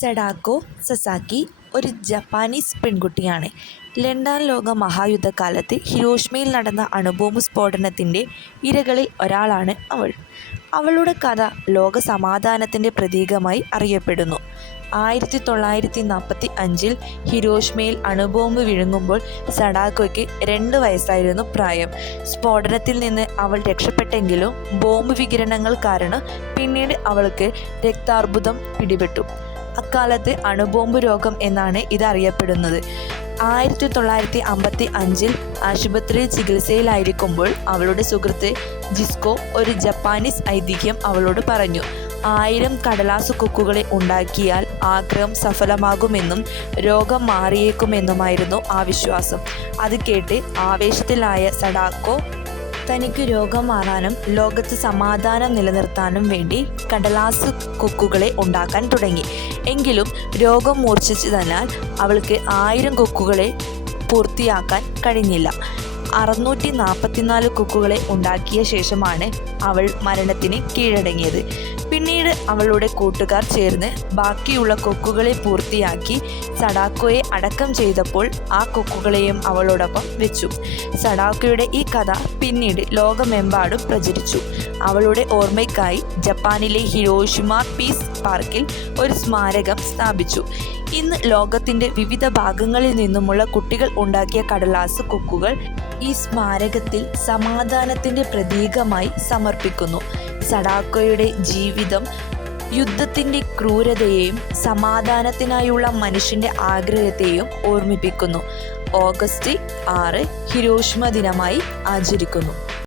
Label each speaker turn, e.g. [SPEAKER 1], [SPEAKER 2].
[SPEAKER 1] സെഡാക്കോ Sasaki ഒരു Japanese പെൺകുട്ടിയാണ്. രണ്ടാം ലോക മഹായുദ്ധകാലത്ത് ഹിരോഷ്മയിൽ നടന്ന അണുബോംബ് സ്ഫോടനത്തിന്റെ ഇരകളിൽ ഒരാളാണ് അവൾ. അവളുടെ കഥ ലോക സമാധാനത്തിന്റെ പ്രതീകമായി അറിയപ്പെടുന്നു. ആയിരത്തി തൊള്ളായിരത്തി നാൽപ്പത്തി അഞ്ചിൽ ഹിരോഷ്മയിൽ അണുബോംബ് വിഴുങ്ങുമ്പോൾ സഡാക്കോയ്ക്ക് രണ്ട് വയസ്സായിരുന്നു പ്രായം. സ്ഫോടനത്തിൽ നിന്ന് അവൾ രക്ഷപ്പെട്ടെങ്കിലും ബോംബ് വികിരണങ്ങൾ കാരണം പിന്നീട് അവൾക്ക് രക്താർബുദം പിടിപെട്ടു. അക്കാലത്ത് അണുബോംബ് രോഗം എന്നാണ് ഇത് അറിയപ്പെടുന്നത് ആയിരത്തി തൊള്ളായിരത്തി അമ്പത്തി അഞ്ചിൽ ആശുപത്രിയിൽ ചികിത്സയിലായിരിക്കുമ്പോൾ അവളുടെ സുഹൃത്ത് ജിസ്കോ ഒരു ജപ്പാനീസ് ഐതിഹ്യം അവളോട് പറഞ്ഞു ആയിരം കടലാസ് കുക്കുകളെ ഉണ്ടാക്കിയാൽ ആഗ്രഹം സഫലമാകുമെന്നും രോഗം മാറിയേക്കുമെന്നുമായിരുന്നു ആ വിശ്വാസം അത് കേട്ട് ആവേശത്തിലായ സഡാക്കോ തനിക്ക് രോഗം മാറാനും ലോകത്ത് സമാധാനം നിലനിർത്താനും വേണ്ടി കടലാസ് കൊക്കുകളെ ഉണ്ടാക്കാൻ തുടങ്ങി. എങ്കിലും രോഗം മൂർച്ഛിച്ചതിനാൽ അവൾക്ക് ആയിരം കൊക്കുകളെ പൂർത്തിയാക്കാൻ കഴിഞ്ഞില്ല. അറുന്നൂറ്റി നാൽപ്പത്തിനാല് കൊക്കുകളെ ഉണ്ടാക്കിയ ശേഷമാണ് അവൾ മരണത്തിന് കീഴടങ്ങിയത്. പിന്നീട് അവളുടെ കൂട്ടുകാർ ചേർന്ന് ബാക്കിയുള്ള കൊക്കുകളെ പൂർത്തിയാക്കി സഡാക്കോയെ അടക്കം ചെയ്തപ്പോൾ ആ കൊക്കുകളെയും അവളോടൊപ്പം വെച്ചു. സഡാക്കോയുടെ ഈ കഥ പിന്നീട് ലോകമെമ്പാടും പ്രചരിച്ചു. അവളുടെ ഓർമ്മയ്ക്കായി ജപ്പാനിലെ ഹിരോഷിമ പീസ് പാർക്കിൽ ഒരു സ്മാരകം സ്ഥാപിച്ചു. ഇന്ന് ലോകത്തിന്റെ വിവിധ ഭാഗങ്ങളിൽ നിന്നുമുള്ള കുട്ടികൾ ഉണ്ടാക്കിയ കടലാസ് കൊക്കുകൾ ഈ സ്മാരകത്തിൽ സമാധാനത്തിന്റെ പ്രതീകമായി സമർപ്പിക്കുന്നു. സഡാക്കോയുടെ ജീവിതം യുദ്ധത്തിന്റെ ക്രൂരതയെയും സമാധാനത്തിനായുള്ള മനുഷ്യന്റെ ആഗ്രഹത്തെയും ഓർമ്മിപ്പിക്കുന്നു. ഓഗസ്റ്റ് ആറ് ഹിരോഷ്മ ദിനമായി ആചരിക്കുന്നു.